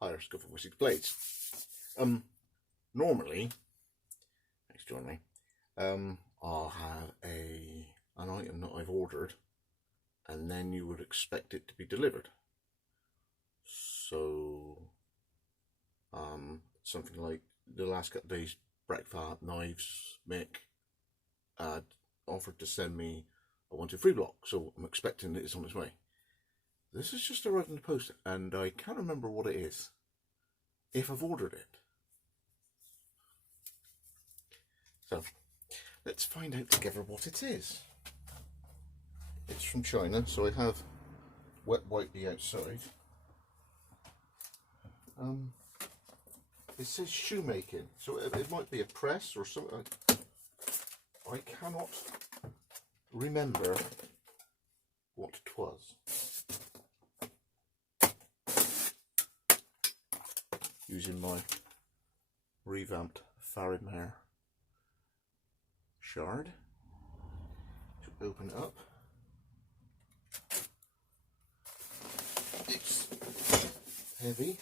higher scope of Wessex blades. Normally, externally, I'll have an item that I've ordered, and then you would expect it to be delivered. So, something like the last couple of days, Breakfast Knives, Mick offered to send me a 1, 2, 3 block, so I'm expecting that it's on its way. This has just arrived in the post, and I can't remember what it is, if I've ordered it. So, let's find out together what it is. It's from China, so I have wet wiped the outside. It says shoemaking, so it might be a press or something. I cannot remember what it was. Using my revamped Faridmare shard to open it up. It's heavy.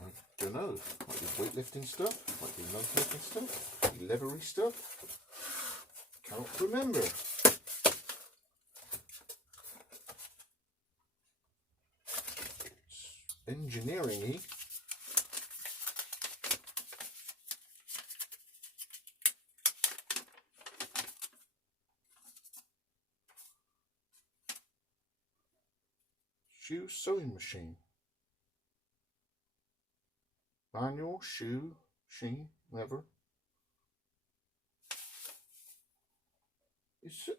I don't know. Might be weightlifting stuff, might be non-lifting stuff, might be leathery stuff. Cannot remember. It's engineering-y. Shoe sewing machine. Manual shoe sheen lever. Is it?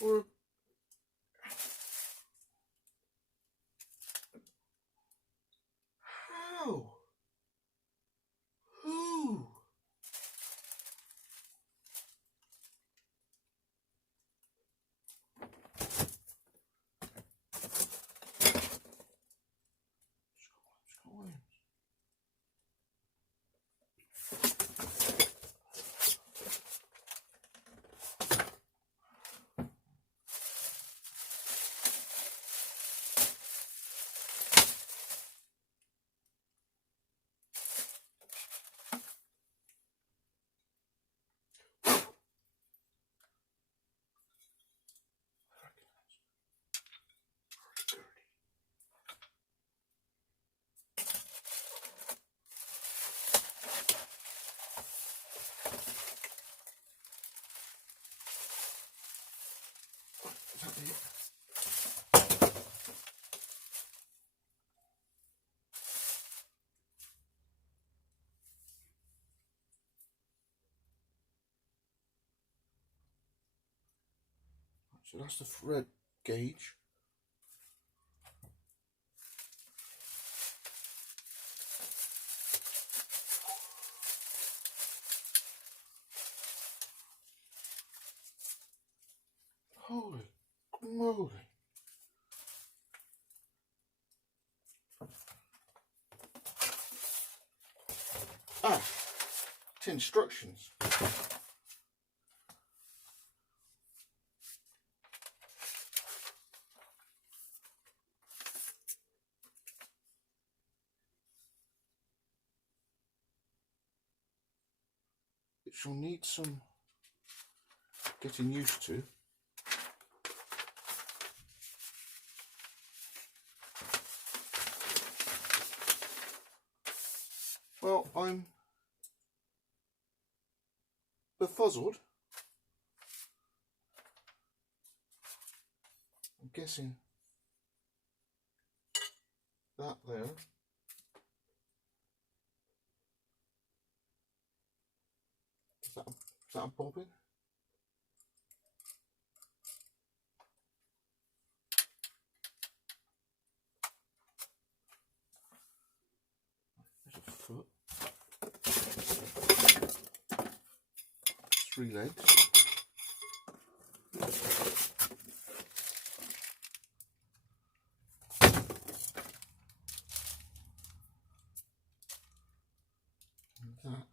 Or how? Who? So that's the thread gauge. Holy moly. Ah, it's instructions. It shall need some getting used to. Well, I'm befuzzled. I'm guessing that there. Is that a bobbin? There's a foot. 3 legs. And that.